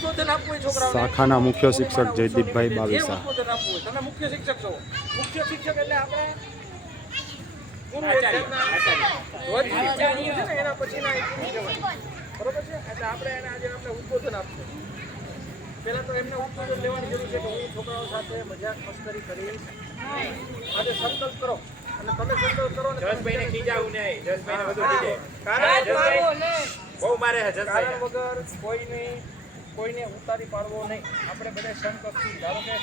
ઉદ્બોધન આપવું હોય છોકરાઓને? શાખાના મુખ્ય શિક્ષક જયદીપભાઈ બાવીસા. ઉદ્બોધન આપવું હોય તમે મુખ્ય શિક્ષક છો. મુખ્ય શિક્ષક એટલે આપણે ગુરુ આચાર્ય, એમના ધ્વજ વિચારવું છે ને એના પછીના એક ગુરુ કહેવાય. બરોબર છે? એટલે આપણે એને આજે આપણે ઉદ્બોધન આપશું. પહેલા તો એમને ઉદ્બોધન લેવાની જરૂર છે કે હું છોકરાઓ સાથે મજાક મસ્કરી કરીશ. આજે સંકલ્પ કરો. અને તમે સંકલ્પ કરો ને જસભાઈને ખીજાવું નહીં. જસભાઈને બધું હા. ખીજે. કારણ બહુ મારે જસભાઈ. વગર કોઈને કોઈને ઉતારી પાડવો નહીં. આપણે બધા સમકક્ષી. ધારો કે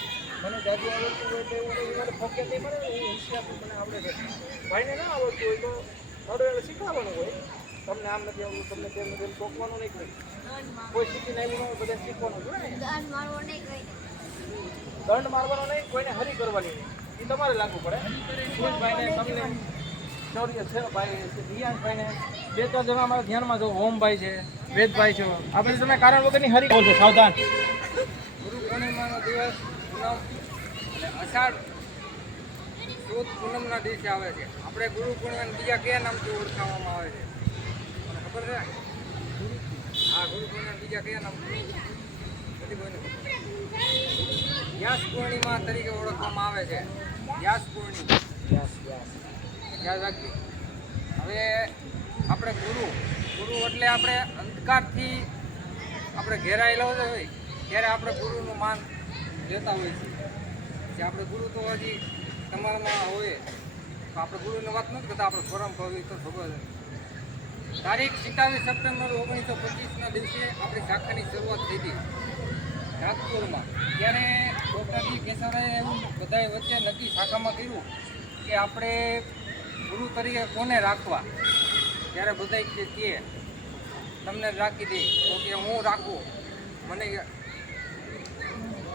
મને જાજુ આવડતું હોય તો એવું મને ફોકે નહીં પડે ને હું હોશિયાર મને આવડે છે. ભાઈને ના આવડતું હોય તો મારું એને શીખવાડવાનું હોય. તમને આમ નથી આવડતું તમને તેમ નથી ટોકવાનું નહીં કોઈ. કોઈ શીખીને આવ્યું ન હોય બધા શીખવાનું જોઈએ દંડ મારવાનો નહીં કોઈને હરી કરવાની નહીં. એ તમારે લાગુ પડે. ભાઈને તમને શૌર્ય છે ભાઈ છે દિયાંશભાઈને બે ત્રણ જણા અમારા ધ્યાનમાં જો, ઓમભાઈ છે, વેદભાઈ છે. આ બધી તમે કારણ વગરની હરી બોલશો સાવધાન. ગુરુ પૂર્ણિમાનો દિવસ, પૂનમ. અષાઢ સુદ પૂનમના દિવસે આવે છે. આપણે ગુરુ પૂર્ણિમાને બીજા કયા નામથી ઓળખાવવામાં આવે છે? ખબર છે? હા, ગુરુ પૂર્ણિમા બીજા કયા નામથી? વ્યાસ પૂર્ણિમા તરીકે ઓળખવામાં આવે છે. વ્યાસ પૂર્ણિમા. યાદ રાખજો હવે આપણે ગુરુ ગુરુ એટલે આપણે અંધકારથી આપણે ઘેરાયેલા હોય ત્યારે આપણે ગુરુનું માન લેતા હોઈએ છીએ જે આપણે ગુરુ તો હજી તમારામાં હોય, તો આપણે ગુરુની વાત નથી કરતા, આપણે પરમ ભવિત ભગવાન. તારીખ સિત્તાવીસ સપ્ટેમ્બર ઓગણીસો પચીસના દિવસે આપણી શાખાની શરૂઆત થઈ હતી રાજપુરમાં ત્યારે ડૉક્ટરજી કેશવરાએ એવું બધાએ વચ્ચે નક્કી શાખામાં કર્યું કે આપણે ગુરુ તરીકે કોને રાખવા? ત્યારે બધા કે તમને રાખી દે. તો કે, હું રાખું. મને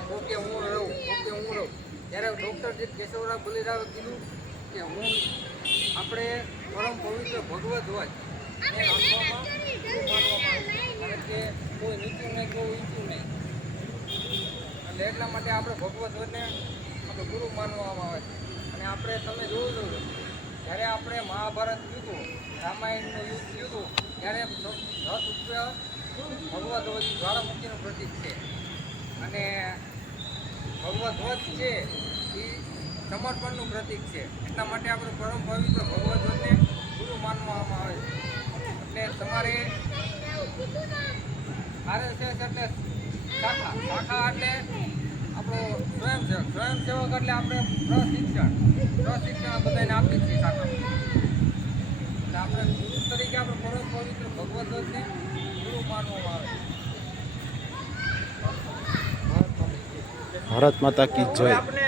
તો હું રહું. તો હું રહું. ત્યારે ડૉક્ટર જે કેશવરાવ બલિરાવે કીધું કે, હું, આપણે પરમ પવિત્ર ભગવત હોય એ રાખવામાં આવે. કે કોઈ નીચું નહીં, કોઈ ઊંચું નહીં. એટલે એટલા માટે આપણે ભગવદ્વને આપણે ગુરુ માનવામાં આવે છે. અને આપણે તમે જોયું છો જ્યારે આપણે મહાભારત કીધું, રામાયણનું યુદ્ધ લીધું ત્યારે રથ ઉપર ભગવદ્વજ જ્વાળામુખીનું પ્રતીક છે. અને ભગવદ્વજ છે, એ સમર્પણનું પ્રતીક છે. એટલા માટે આપણે પરમ પવિત્ર ભગવદ્વજને ગુરુ માનવામાં આવે છે. એટલે તમારે આરએસએસ એટલે શાખા શાખા એટલે સ્વયંસેવક એટલે આપણે પ્રશિક્ષણ. પ્રશિક્ષણ બધાને આપી છીએ શાખામાં એટલે આપણે ગુરુ તરીકે આપણે પરમ પવિત્ર ભગવદ્વજને ગુરુ માનવામાં આવે ભારત માતા કી જય.